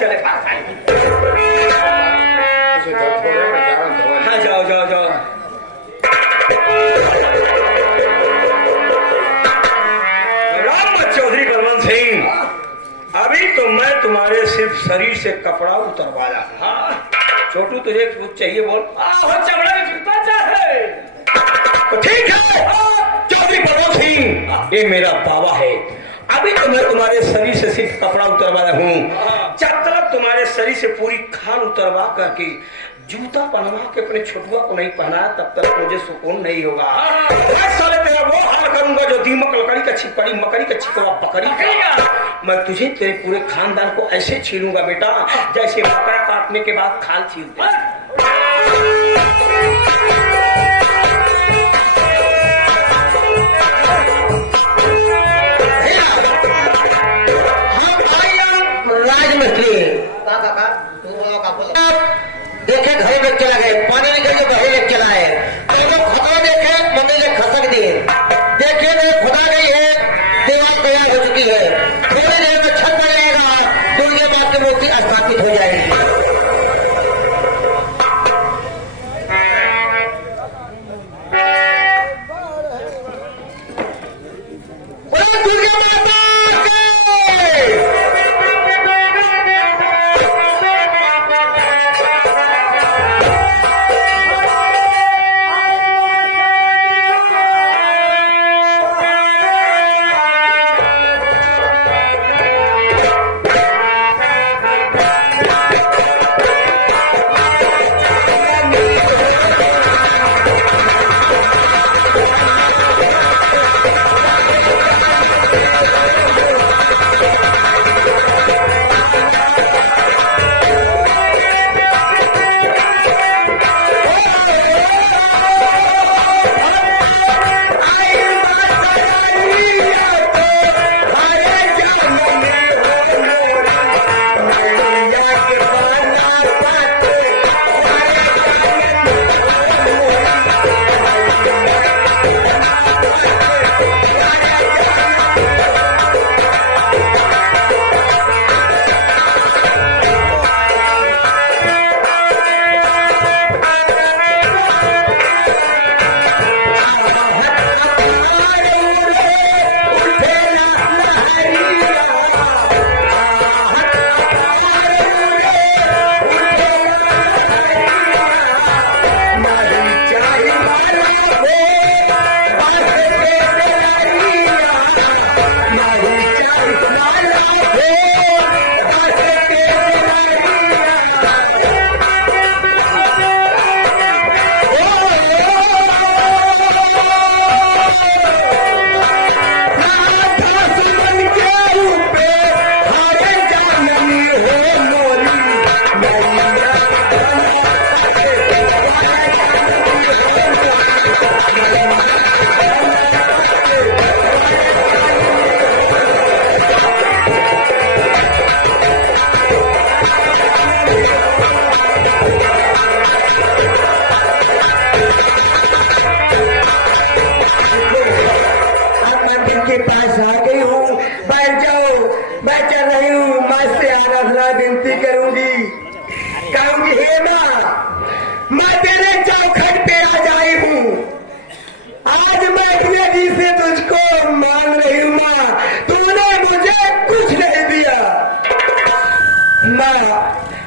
चले। हाँ जाओ जाओ जाओ। राम चौधरी बलवंत सिंह, अभी तो मैं तुम्हारे सिर्फ शरीर से कपड़ा उतरवाया। हाँ छोटू तुझे कुछ चाहिए बोल। चमड़ा भी जूता चाहे तो ठीक है। चौधरी बलवंत सिंह ये मेरा दावा है। अभी तो मैं तुम्हारे शरीर से सिर्फ कपड़ा उतरवाया हूँ। जब तक तुम्हारे शरीर से पूरी खाल उतरवा करके जूता पहनवा के अपने छोटुआ को नहीं पहना तब तक मुझे सुकून नहीं होगा। मैं साले तेरा वो हाल करूंगा जो दीमक लकड़ी का छिपकड़ी मकड़ी का छिपकवा पकड़ी का। मैं तुझे तेरे पूरे खानदान को ऐसे छीलूंगा बेटा जैसे बकरा काटने के बाद खाल छीलते। राजमिस्त्री देखे घर में चला गए, पानी निकल के बहे लेके चला है। दोनों खतरा देखे मम्मी ने खसक दिए। देखे नहीं खुदा नहीं है, दीवार तैयार हो चुकी है। थोड़ी देर में छत बन जाएगा, दुर्गा माँ की मूर्ति स्थापित हो जाएगी।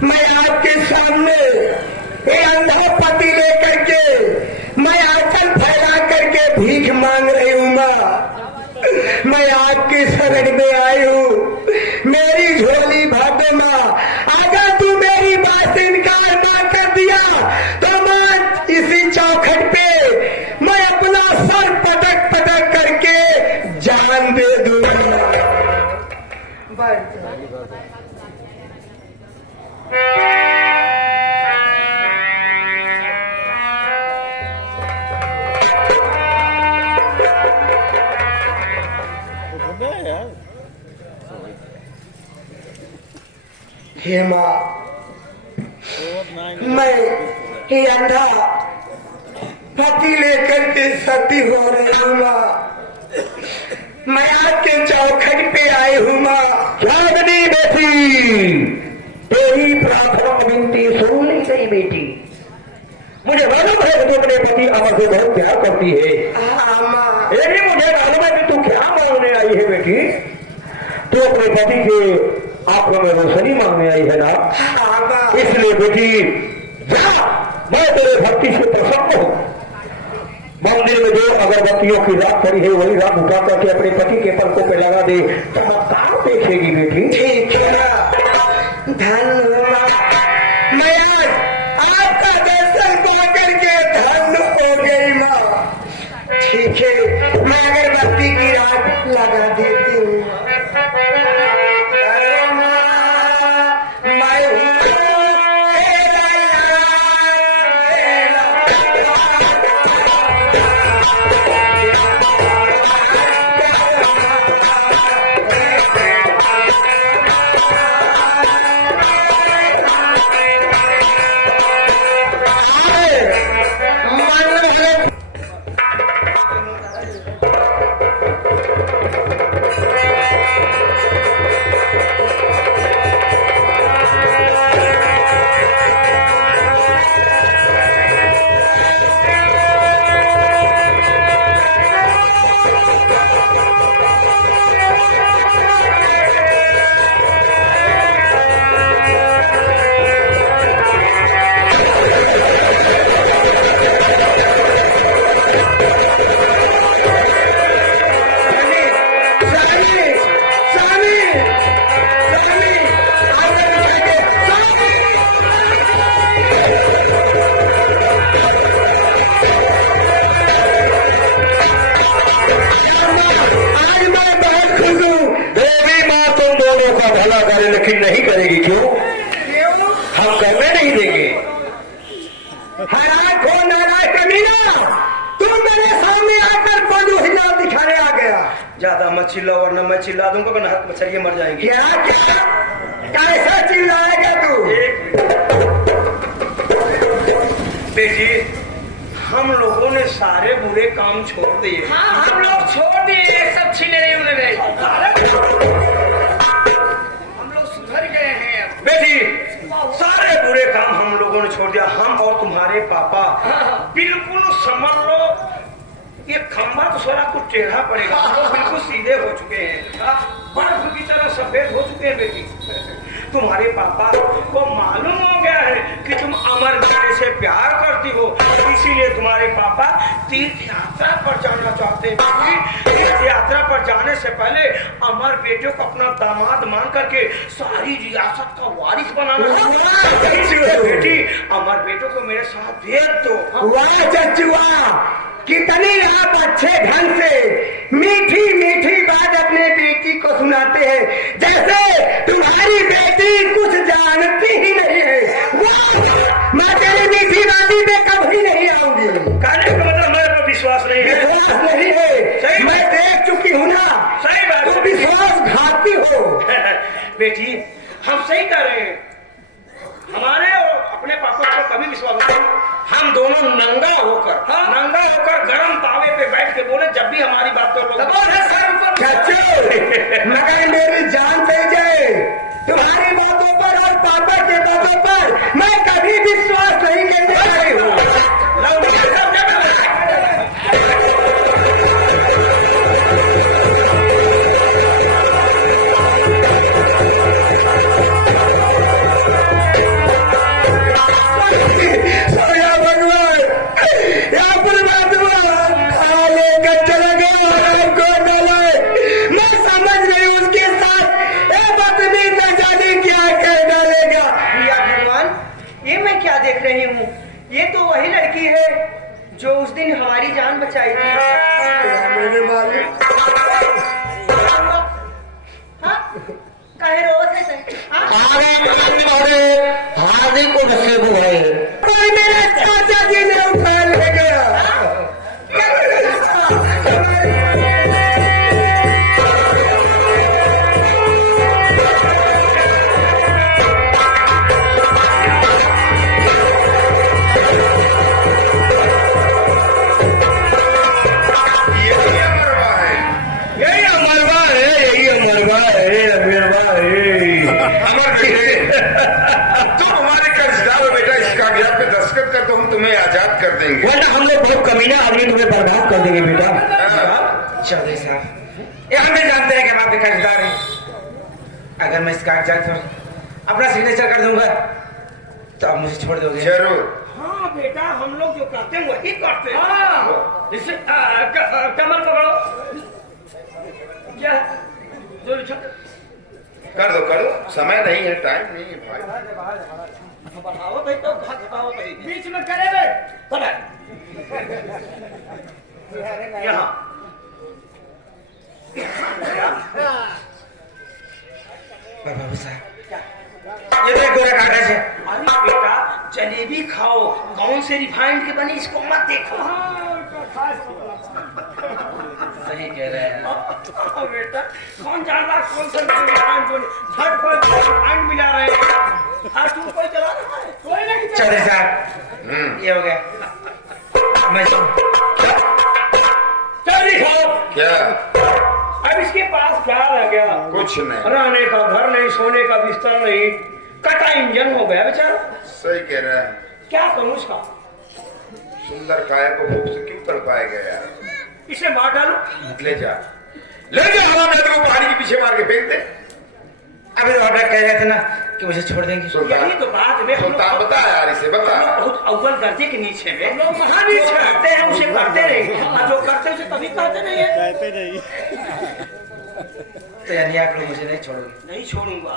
मैं आपके सामने ये अंधा पति लेकर के मैं आंचल फैला करके भीख मांग रही हूँ माँ। मैं आपके शरण में आई हूँ, मेरी झोली भर दे माँ। अगर तू मेरी बात से इनकार ना कर दिया तो मैं इसी चौखट पे मैं अपना सर पटक पटक करके जान दे दूंगा। हे माँ, मैं ये अंधा पति लेकर के सती हो रही हूँ माँ। मैं आपके चौखट पे आई हूँ माँ। रागनी बेटी, विनती सुन ली गई बेटी। मुझे मालूम है कि तू अपने पति अमर से बहुत प्यार करती है। ये भी मुझे मालूम है कि तू क्या मांगने आई है बेटी। तू अपने पति के आंखों में रोशनी मांगने आई है ना। इसलिए बेटी जा, मैं तेरे भक्ति से प्रसन्न हूँ। मंदिर में जो अगरबत्तियों की राख पड़ी है वही राख उठा करके अपने पति के पलकों पे लगा दे, चमत्कार देखेगी बेटी। ठीक है, धन्यवाद। मैं आपका दर्शन पाकर के धन्य हो गई माँ। ठीक है, मैं अगरबत्ती की राख लगा देती हूँ। लेकिन नहीं करेगी। क्यों? हम करने नहीं देंगे। हरा खो नाराज कमीना, तुम मेरे सामने आकर बंदूक हिला दिखाने आ गया। ज्यादा मत चिल्लाओ वरना मैं चिल्ला दूंगा वरना हाथ मछलियां मर जाएंगी। क्या कैसा चिल्लाएगा तू? बेटी, हम लोगों ने सारे बुरे काम छोड़ दिए। हाँ, हम लोग छोड़ दिए, सब छीने नहीं उन्होंने। हम लोग सुधर गए हैं। बेटी, सारे बुरे काम हम लोगों ने छोड़ दिया। हम और तुम्हारे पापा बिल्कुल समझ लो, ये खंबा तो सारा कुछ टेढ़ा पड़ेगा। हम लोग बिल्कुल सीधे हो चुके हैं, बर्फ की तरह सफेद हो चुके हैं। बेटी, तुम्हारे पापा को मालूम हो गया है कि तुम अमर बेटे से प्यार करती हो, इसीलिए तुम्हारे पापा तीर्थ यात्रा पर जाना चाहते हैं। तीर्थ यात्रा पर जाने से पहले अमर बेटे को अपना दामाद मान करके सारी रियासत का वारिस बनाना चाहते हैं। बेटी, अमर बेटों को मेरे साथ भेज दो। वाह चचुआ, कितनी आप अच्छे ढंग से मीठी मीठी बात अपने बेटी को सुनाते हैं, जैसे तुम्हारी बेटी कुछ जानती ही नहीं है। मैं तेरी मीठी बाती पे कभी नहीं आऊंगी। कहने का मतलब मेरे पर विश्वास नहीं है। विश्वास नहीं है, सही मैं देख चुकी हूँ ना। सही बात, तुम विश्वासघाती हो। बेटी, हम सही कर रहे हैं। हमारे और अपने पापा पर कभी विश्वास नहीं। हम दोनों नंगा होकर गरम तावे पे बैठ के बोले, जब भी हमारी बात कर लो मगर मेरी जान से जाए, तुम्हारी बातों पर और पापा के बातों पर मैं कभी विश्वास नहीं करने वाली हूँ। देख रही हूँ, ये तो वही लड़की है जो उस दिन हमारी जान बचाई थी। मेरे मालिक, हाँ, काहे रोज है? हार्दिक को नसीब है। कोई मेरे चाचा जी ने उठा ले गया। तुम हमारे देंगे। वरना हम लोग बहुत कमीना आदमी तुम्हें बर्बाद कर देंगे बेटा। चौधरी साहब, ये हम भी जानते हैं कि हम आपके कर्जदार हैं। अगर मैं इस कागजात पर अपना सिग्नेचर कर दूंगा तो आप मुझे छोड़ दोगे? जरूर। हाँ बेटा, हम लोग जो करते हैं वही करते हैं। हाँ, इससे कमर पकड़ो। क्या जो कर दो, समय नहीं है, टाइम नहीं है भाई। बढ़ाओ भाई, तो घटाओ भाई, बीच में करे बे पड़ा यहाँ। पर बाबू साहब, ये तो एक गोरा कागज है। अरे बेटा, जलेबी खाओ, कौन से रिफाइंड की बनी इसको मत देखो। सही कह रहे हैं। बेटा, कौन जान रहा कौन सा रिफाइंड बनी, झटपट रिफाइंड मिला रहे हैं। हाँ, तू कोई चला रहा है? कोई नहीं चला। चौधरी साहब, ये हो गया। मैं जल्दी खाओ। क्या? अब इसके पास क्या रह गया? कुछ नहीं। रहने का घर नहीं, सोने का बिस्तर नहीं, कटा इंजन हो गया बेचारा। सही कह रहे हैं। क्या करूं इसका? सुंदर काया को भूख से क्यों कर पाएगा यार? इसे मार डालो। ले जा हवा में तो पहाड़ी के पीछे मार के फेंक दे। अभी तो आप कह रहे थे ना कि मुझे छोड़ देंगे। सुल्तान, यही तो बात में हम सुल्तान बता यार, इसे बता। हम लोग बहुत अव्वल दर्जे के नीचे में, हम लोग महान नीचे करते हैं, उसे करते नहीं, और जो करते हैं उसे कभी कहते नहीं है। तो यानी आप लोग मुझे नहीं छोड़ोगे? नहीं छोड़ूंगा।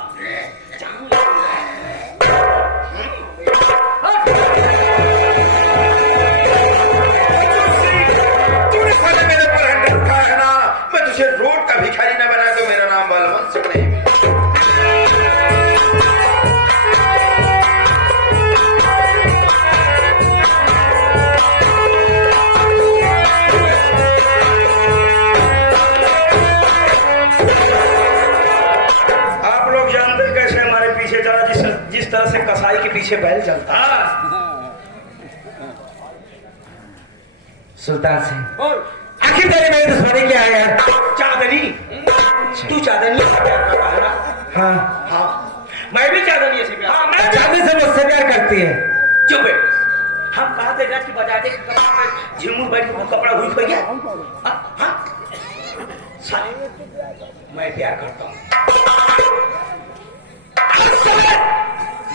तूने साले मेरे पर हक रखा है ना, मैं तुझे रोड का भिखारी ना बनाया तो मेरा नाम बलवंत सिंह नहीं। आप लोग जानते हैं कैसे हमारे पीछे चला, जिस तरह से कसाई के पीछे बैल चलता है। सुल्तान सिंह, और आखिर तेरे मेरी दुश्मनी क्या है यार? चांदनी, तू चांदनी से प्यार करता है ना? हाँ, हाँ, मैं भी चांदनी से प्यार। हाँ, मैं चांदी से मुझसे प्यार करती है। चुप है। हम कहा थे कि बजाते के कपड़ा में झिमुर बैठ के कपड़ा हुई हो गया। हाँ, हाँ, साले, मैं प्यार करता हूँ।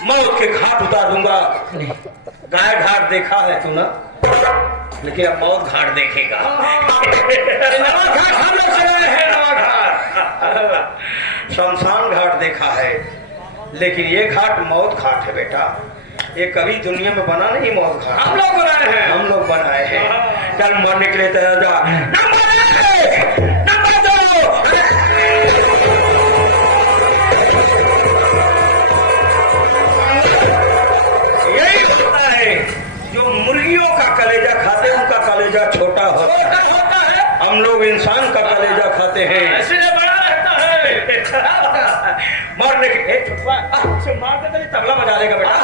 मौत के घाट उतार दूंगा। गाय घाट देखा है तू ना, लेकिन अब मौत घाट देखेगा। नवा घाट हम लोग चले हैं, नवा घाट। शमशान घाट देखा है, लेकिन ये घाट मौत घाट है बेटा। ये कभी दुनिया में बना नहीं मौत घाट। हम लोग बनाए हैं, हम लोग बनाए हैं। चल मरने के लिए तैयार जा। Number 1, number 2। यही होता है जो मुर्गियों का कलेजा खाते हैं, उनका कलेजा छोटा होता है। हम लोग इंसान का कलेजा खाते हैं, इसलिए बड़ा रहता है। मारने के मार के तबला बजा देगा बेटा।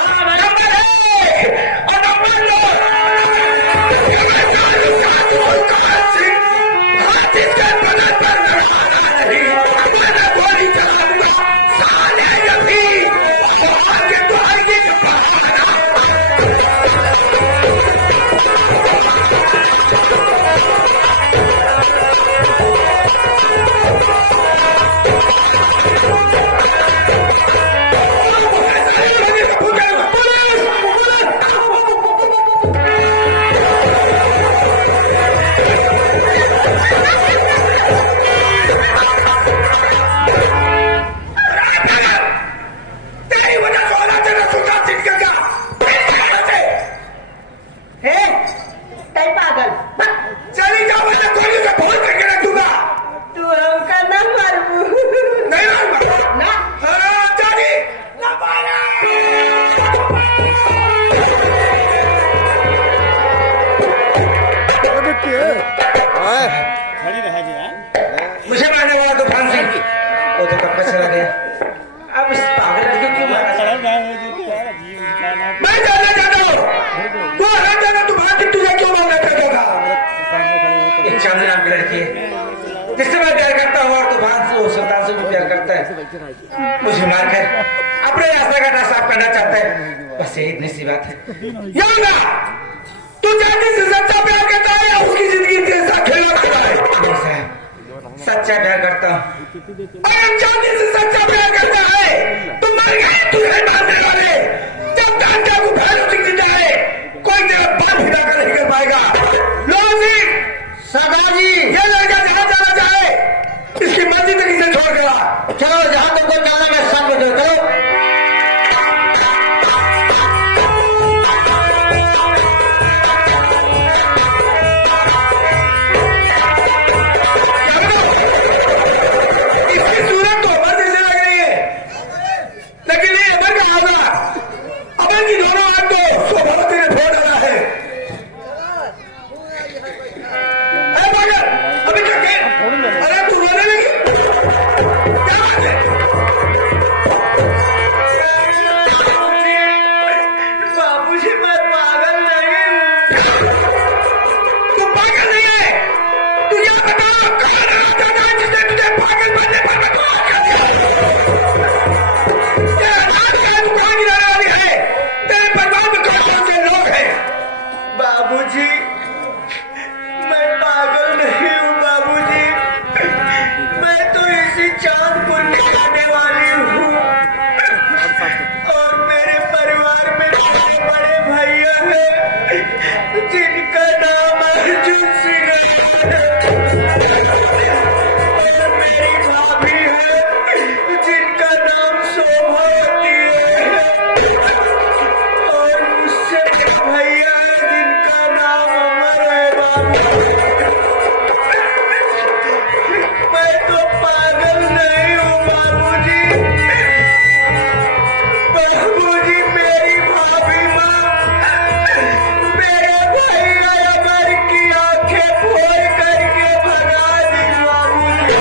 मुझे मारने वाला तो फांसी, वो तो कब का चला गया। अब इस पागल लड़के को क्यों मारा? मैं जानना चाहता हूँ तू आराम जाना, तुम्हारा तुझे क्यों मारना चाहता था? एक चांदनी नाम की लड़की है जिससे मैं प्यार करता हूँ, और तूफान से, वो सुल्तान से भी प्यार करता है। मुझे मारकर अपने रास्ते का साफ करना चाहता है, बस यही इतनी सी बात है। याद तू तू जाने से सच्चा प्यार करता है या उसकी जिंदगी जैसा खेलना करता है? अजय साहब सच्चा प्यार करता हूँ। और जाने से सच्चा प्यार करता है तो मर गए तुझे मारने वाले। जब तक क्या को भैर उसी जिंदा है कोई तेरा बाप हिला कर नहीं कर पाएगा। लो सिंह सरदार जी ये लड़का जहाँ जाना चाहे इसकी मर्जी तक इसे छोड़ कर आ। चलो जहाँ तुमको जाना मैं सब बता दो। इसकी सूरत तो अमर जैसे लग रही है लेकिन ये अमर का आधा अमर की दोनों आंख तो स्वभावती ने फोड़ डाला है। अरे मगर अभी क्या कह अरे तू रोने लगी क्या बात है? बाबूजी मैं पागल नहीं हूँ। तू पागल नहीं है। तू यह बता कौन राजा था जिसने तुझे पागल बनने पर मजबूर कर दिया? तेरा नाम क्या है? तू कहाँ की रहने वाली है? तेरे परिवार में कौन कौन से लोग हैं? बाबूजी मैं पागल नहीं हूँ बाबूजी। मैं तो इसी चांदपुर में रहने वाली हूँ और मेरे परिवार में बड़े बड़े भैया हैं जिनका नाम अर्जुन सिंह है और मेरी भाभी है जिनका नाम शोभावती है और मुझसे बड़ा भैया है जिनका नाम अमर है बाबू। मैं तो पागल नहीं हूँ बाबूजी। बाबूजी मेरी भाभी माँ मेरे भैया अमर की आंखें फोड़ करके भगा दी बाबूजी।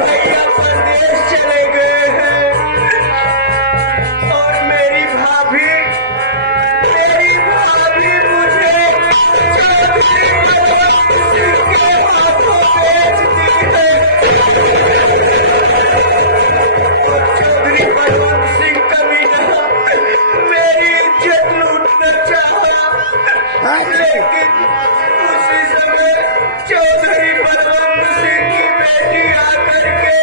भैया परदेश चले गए हैं और मेरी भाभी मुझे चौधरी बलवंत सिंह के हाथों बेच दी है और चौधरी बलवंत सिंह कमीना मेरी इज्जत लूटना चाहा लेकिन उसी समय चौधरी बलवंत सिंह की बेटी आकर के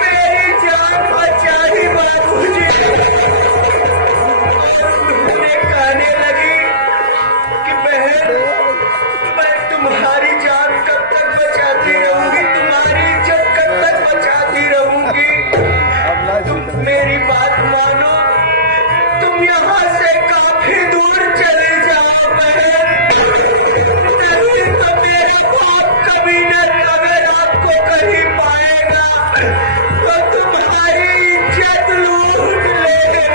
मेरी जान बचा दी बाबूजी। उन्होंने कहने लगी कि बहन मैं तुम्हारी जान कब तक बचाती रहूंगी, तुम्हारी इज्जत कब तक बचाती रहूंगी। तुम मेरी बात मानो, तुम यहाँ से काफी दूर चले जाओ बहन, नहीं तो मेरा बाप कभी न अगर आपको कहीं पाएगा तो तुम्हारी इज्जत लूट लेगा।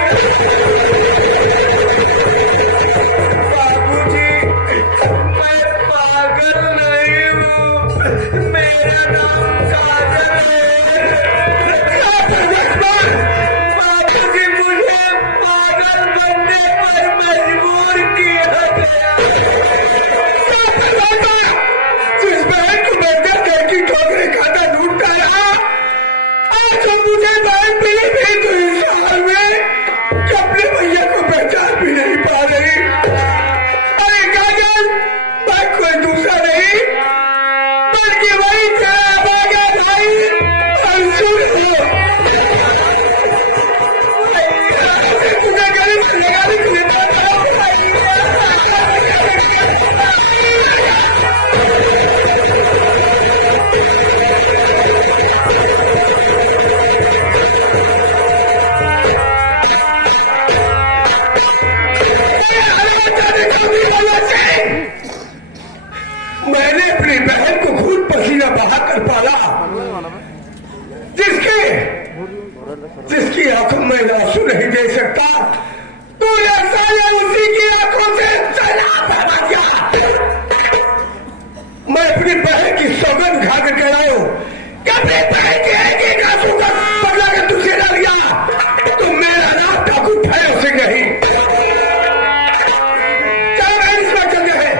बाबूजी मैं पागल नहीं हूँ, मेरा नाम काजल है। बाबूजी मुझे पागल बनने पर मजबूर किया गया। जिस बहन को मर्दर घर की ठोकरे खाता ढूंढता रहा आज वो मुझे बहन मिली नहीं तो इस हाल में कि अपने भैया को पहचान भी नहीं पा रही। अरे काजल मैं कोई दूसरा नहीं बल्कि वही तेरा भागा भाई अर्जुन है। तुझे गले से लगाने के लिए कहता हूँ मैंने अपनी बहन को खून पसीना बहा कर पाला जिसकी आंखों में आंसू नहीं दे सकता तो ऐसा उसी की आंखों से चला भरा गया। मैं अपनी बहन की सौगंध खा कर कह रहा हूं कि अपनी बहन के एक आंसू का बदला कर तुझसे न लिया तो मेरा नाम ठाकुर भैरव सिंह नहीं। चल बहन इस बार चलते हैं।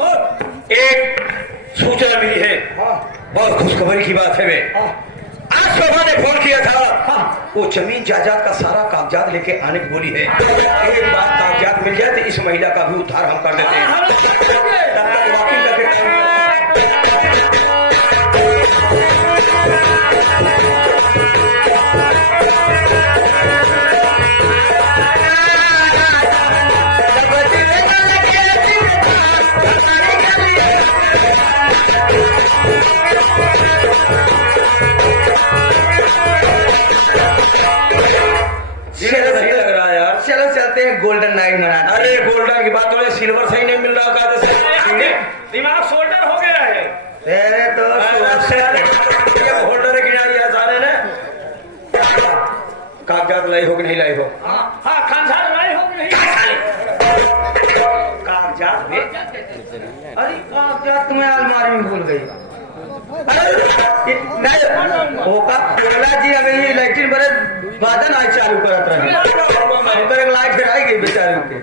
ओ की बात है वे आज शोभा ने फोन किया था वो जमीन जायदाद का सारा कागजात लेके आने की बोली है एक बार कागजात मिल जाए तो इस महिला का भी उद्धार हम कर देते हैं तब तक वॉकिंग करके नहीं लग रहा यार चलो चलते हैं गोल्डन नाइट मनाने। अरे गोल्डन की बात थोड़े सिल्वर सही नहीं मिल रहा दिमाग सोल्डर हो गया है तेरे तो होल्डर की नहीं है सारे ने कागजात लाई हो कि नहीं लाई हो हाँ कागजात लाई हो कि नहीं कागजात भी अरे कागजात तुम्हें अलमारी में भूल गई। बोला जी अगर ये इलेक्ट्रिक बड़े बादल आज चालू करत रहे एक लाइट गिराई गई बेचारे के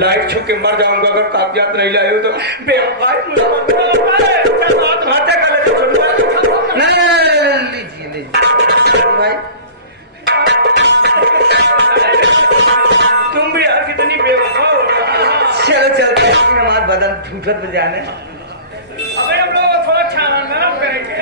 लाइट छू के मर जाऊंगा अगर कागजात नहीं लाए हो तो बेवफाई लीजिए भाई तुम भी यार कितनी बेवफा हो चलो चलते हैं हमारे बदन ठूठत बजाने। अबे हम लोग थोड़ा छान नरम करेंगे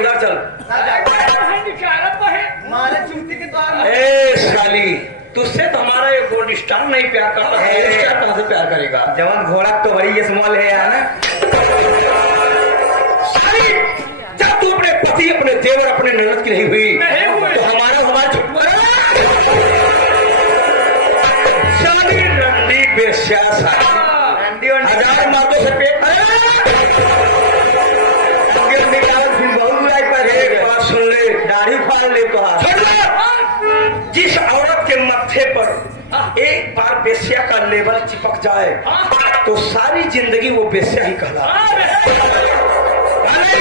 उधर चल ए साली तुझसे तो हमारा ये गोल्ड स्टार नहीं प्यार करता गोल्ड स्टार कहाँ से प्यार करेगा जवान घोड़ा तो बड़ी ये स्मॉल है यार ना। साली जब तू अपने पति अपने देवर अपने ननद की नहीं हुई तो हमारा साली रंडी बेस्या साली हजार मार्कों से पेट सुन ले दाढ़ी फाड़ ले जिस औरत के मत्थे पर एक बार बेस्या का लेबल चिपक जाए तो सारी जिंदगी वो बेस्या ही कहला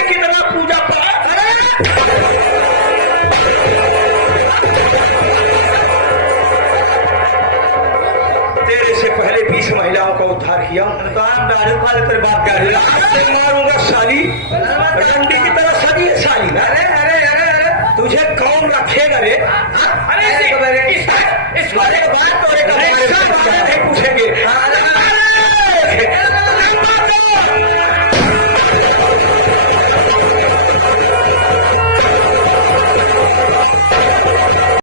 कितना पूजा पाठ तेरे से पहले 20 महिलाओं का उद्धार किया दाढ़ी फाड़ कर बात कर रही मारूंगा साली रंडी की तरह सदी है साली अरे अरे अरे अरे तुझे कौन रखेगा रे अरे इसको बात तो